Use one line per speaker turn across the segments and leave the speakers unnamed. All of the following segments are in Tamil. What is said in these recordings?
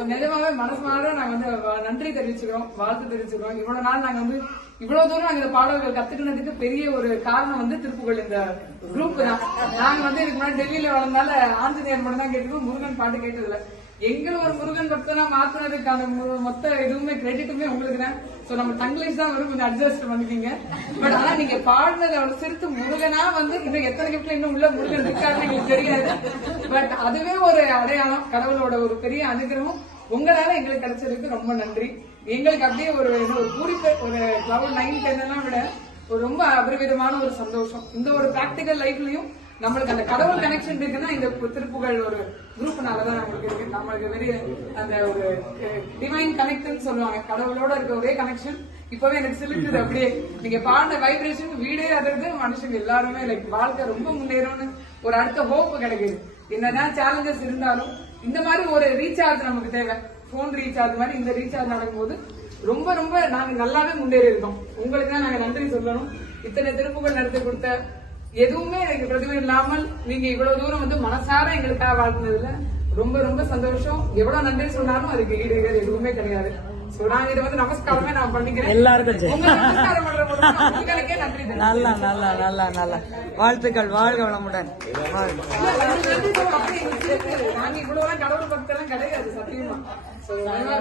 So, நிஜமாவே மனசு மாற நாங்க வந்து நன்றி தெரிவிச்சுக்கிறோம் வாழ்த்து தெரிவிச்சுக்கிறோம். இவ்வளவு நாள் நாங்க வந்து இவ்வளவு தூரம் நாங்க இந்த பாடல்கள் கத்துக்கினதுக்கு பெரிய ஒரு காரணம் வந்து திருப்புகள் இந்த குரூப் தான். நாங்க வந்து இதுக்கு முன்னாடி டெல்லியில வளர்ந்தால ஆஞ்சநேயர் மட்டும் தான் கேட்டுக்கோ முருகன் பாட்டு கேட்டதுல எங்களை ஒரு முருகன் பக்தனா மாத்தினதுக்கான மொத்த இதுவுமே கிரெடிட்டுமே உங்களுக்கு தான் சோ நம்ம தங்கிலீஷ் தான் வரும் கொஞ்சம் அட்ஜஸ்ட் பண்ணிக்கீங்க பட் ஆனா நீங்க பாடுனது அவர் சிரித்து முருகனா வந்து இன்னும் எத்தனை கிஃப்ட்ல இன்னும் உள்ள முருகன் இருக்காருன்னு எங்களுக்கு தெரியாது. பட் அதுவே ஒரு அடையாளம் கடவுளோட ஒரு பெரிய அனுகிரகம். உங்களால எங்களுக்கு கிடைச்சதுக்கு ரொம்ப நன்றி. எங்களுக்கு அப்படியே ஒரு ஒரு பூரிப்பு ஒரு லெவல் நைன் டென் எல்லாம் விட ஒரு ரொம்ப அபரிவிதமான ஒரு சந்தோஷம். இந்த ஒரு பிராக்டிக்கல் லைஃப்லயும் நம்மளுக்கு அந்த கடவுள் கனெக்ஷன் இருக்குன்னா இந்த திருப்புகள் திருப்புகழ் ஒரு குரூப்னாலதான் நம்மளுக்கு இருக்கு. நம்மளுக்கு வெறிய அந்த ஒரு டிவைன் கனெக்ட்னு சொல்லுவாங்க. கடவுளோட இருக்க ஒரே கனெக்ஷன் இப்பவே எனக்கு சிலிக்குது அப்படியே. நீங்க பாடின வைப்ரேஷன் வீடே அதிர்ந்து மனுஷங்க எல்லாருமே லைக் வாழ்க்கை ரொம்ப முன்னேறும்னு ஒரு அடுத்த ஹோப் கிடைக்குது. என்னதான் சேலஞ்சஸ் இருந்தாலும் இந்த மாதிரி ஒரு ரீசார்ஜ் நமக்கு தேவை. போன் ரீசார்ஜ் மாதிரி இந்த ரீசார்ஜ் நடக்கும்போது ரொம்ப ரொம்ப நாங்க நல்லாவே முன்னேறி இருக்கோம். உங்களுக்கு தான் நாங்க நன்றி சொல்லணும். இத்தனை திருப்புகள் நடத்தி கொடுத்த எதுவுமே எனக்கு பிரதிபலம் இல்லாமல் நீங்க இவ்வளவு தூரம் வந்து மனசார எங்களுக்காக வாழ்த்துனதுல ரொம்ப ரொம்ப சந்தோஷம். எவ்வளவு நன்றி சொன்னாலும் அதுக்கு ஈடு எதுவுமே கிடையாது. நாங்க இது வந்து நமஸ்காரமே நான் பண்ணிக்கிறேன்.
எல்லாருக்கும். நல்லா நல்லா நல்லா நல்லா. வாழ்த்துக்கள் வாழ்க வளமுடன்.
நாங்க இவ்வளவுலாம் கடவுள் பக்தெல்லாம் கிடையாது சத்தியமா.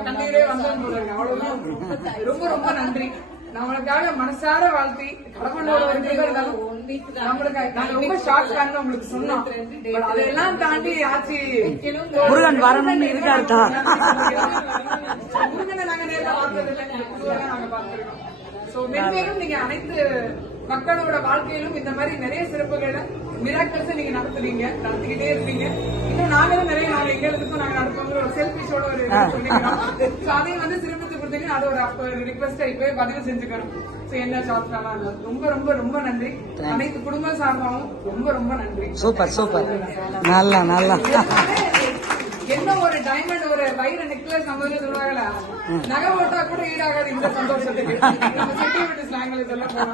கண்ணீரே வந்தோம். அவ்வளவுதான். ரொம்ப ரொம்ப நன்றி. நம்மளுக்காக மனசார வாழ்த்தி கடவுளோட ஒரு கிருபை இருந்தாலும் நம்மளுக்கு நாங்க ரொம்ப ஷாக் பண்ண உங்களுக்கு சொன்னோம். But அதெல்லாம் தாண்டி ஆச்சு.
முருகன் வரணும்னு இருக்காருக்கா
முருகனை நாங்க நேர்ல பார்த்தது இல்லை குருவாக நாங்க பார்த்திருக்கோம். சோ மென்மேலும் நீங்க அனைத்து மக்களோட வாழ்க்கையிலும் இந்த மாதிரி நிறைய சிறப்புகளை மிராக்கல்ஸ் நீங்க நடத்துறீங்க நடத்திக்கிட்டே இருப்பீங்க. இன்னும் நாங்களும் நிறைய நாங்க எங்களுக்கும் நாங்க நடத்துவோங்கிற ஒரு செல்ஃபிஷோட ஒரு அதையும் வந்து சிறப்பித்து கொடுத்தீங்கன்னா அது ஒரு அப்ப ரிக்வஸ்டா இப்பவே பதிவு செஞ்சுக்கணும். சோ என்ன சாப்பிட்டாலும் ரொம்ப ரொம்ப ரொம்ப நன்றி. அனைத்து குடும்ப சார்பாகவும் ரொம்ப ரொம்ப நன்றி.
சூப்பர் சூப்பர் நல்லா நல்லா.
என்ன ஒரு டைமண்ட் ஒரு வைர நெக்லஸ் நம்ம நகை கூட ஈடாகாது இந்த சந்தோஷத்துக்கு. நம்ம செட்டிவிட்டு ஸ்லாங்ல போனோம்.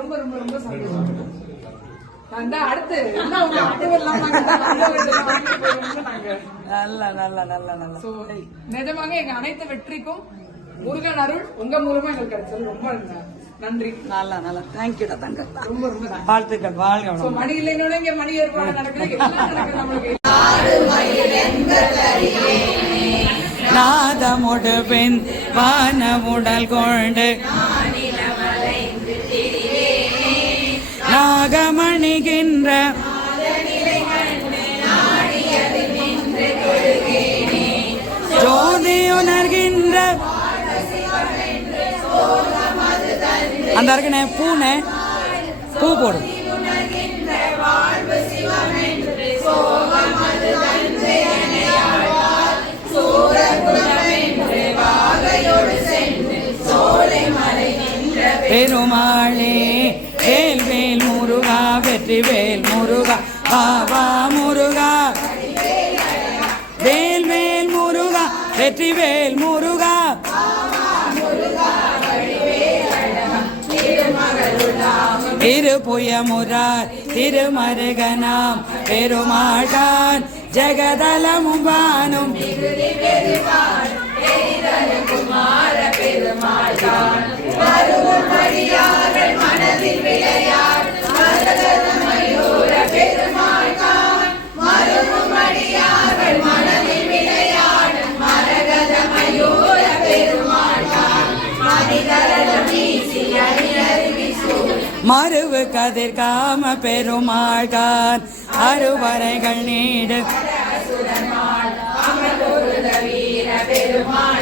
ரொம்ப ரொம்ப ரொம்ப சந்தோஷம். அடுத்து.
நல்லா நல்லா நல்லா நல்லா.
நிஜமாக எங்க அனைத்து வெற்றிக்கும் முருகன் அருள் உங்க மூலமா எங்களுக்கு கிடைச்சது. ரொம்ப நன்றி.
நல்லா நல்லா. தேங்க்யூடா தங்க
ரொம்ப ரொம்ப
வாழ்த்துக்கள் வாழ்க
மணி இல்லைன்னு இங்க மணி ஏற்பாடு நடக்குது.
நாதமுடு பின் வான உடல் கொண்டு நாகமணிகின்ற ஜோதியுணர்கின்ற அந்த இருக்குண்ணே பூனே பூ போடும். பெருமாளே வேல் வேல் முருகா வெற்றி வேல் முருகா பாபா முருகா. வேல் வேல் முருகா வெற்றி வேல் முருகா. திருப்புயமுரார் திருமருகனாம் பெருமாட்டான். ஜெகதலமும் வானும் மறுவு கதிர் காம பெருமாள்கான் அறுவரைகள் நீடு. பெருமாள்.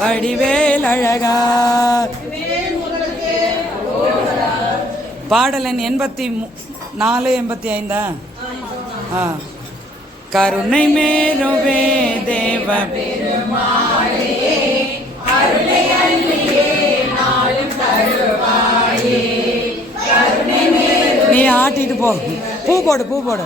வடிவேல் அழகா. பாடலன் எண்பத்தி நாலு எண்பத்தி ஐந்தா? ஆ. கருணை மேருவே தேவ நீ ஆட்டிட்டு போ. பூ போடு பூ போடு.